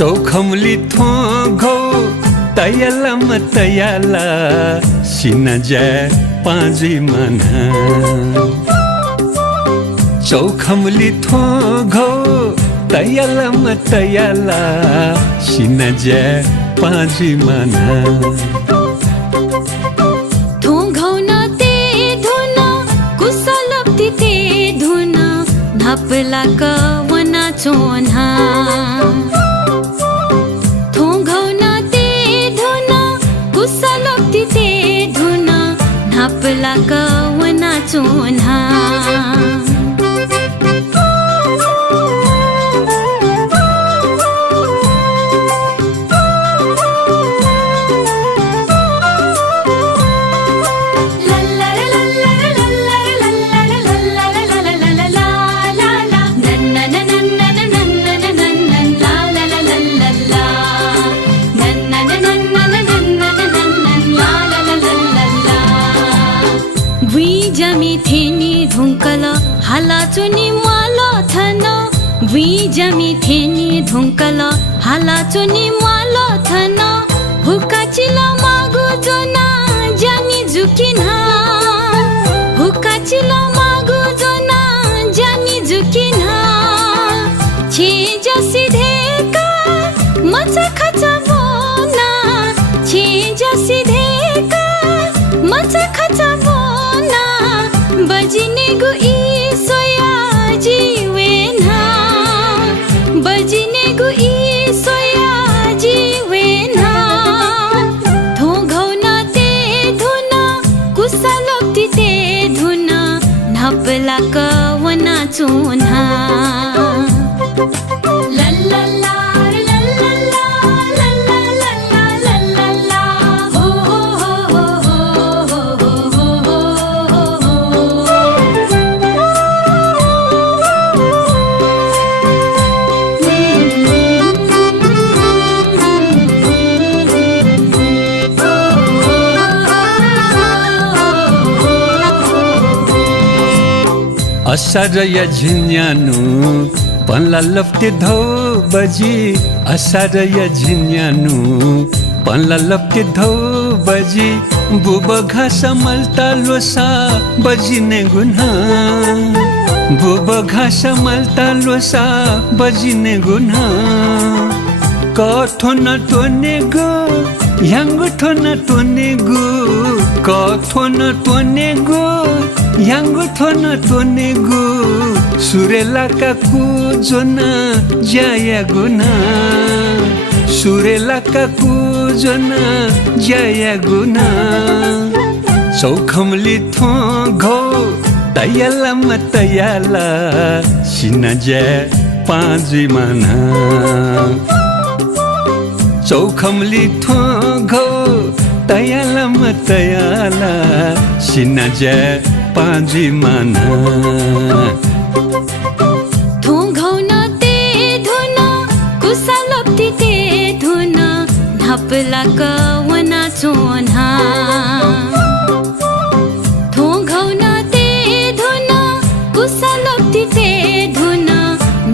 चौखमली थोघो तयला मतयला सिनजा पाँजी मना चौखमली थोघो तयला मतयला सिनजा पाँजी मना धपला कवना चोन्हा थोंघौना ते धुना कुसलोक्ति ते धुना धपला कवना चोन्हा जमी थेनी धुंकल हालाचुनी मालो थन वी जमी थेनी धुंकल हालाचुनी मालो थन हुकाचिला मागु जोना जानी जुकिन्हा हुकाचिला मागु जोना जानी जुकिन्हा छे जसी धेका मचा खचा बोना छे जसी धेका मचा खचा बजिने गु ईसोया जीवेना बजिने गु ईसोया जीवेना थोघौना ते धुना कुसलोक्ति ते धुना धपला कवना चोन्हा लल्लल्ला असारय झिन्यानु पन्ला लप्ते धौ बजी असारय झिन्यानु पन्ला लप्ते धौ बजी बुब घास मल्ता लोसा बजिने गुना बुब घास मल्ता लोसा बजिने गुना कथो न तोने गो ह्यांग थोन तोने गो कथो न तोने गो ह्यांग थोन तोने गो सुरेला का कुजोना जाया गुना सुरेला का कुजोना जाया गुना चौखमली थोघो तयला मतयला सिनजा पाँजी मना चौखमली थोघो तयला मतयला सिनजा पाँजी मना थोंघौना ते धुना कुसलोक्ति ते धुना धपला कवना चोन्हा थोंघौना ते धुना कुसलोक्ति ते धुना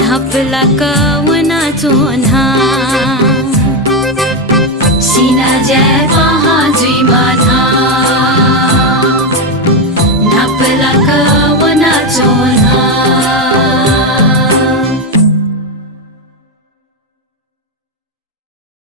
धपला कवना चोन्हा सिनजा पाँजी मना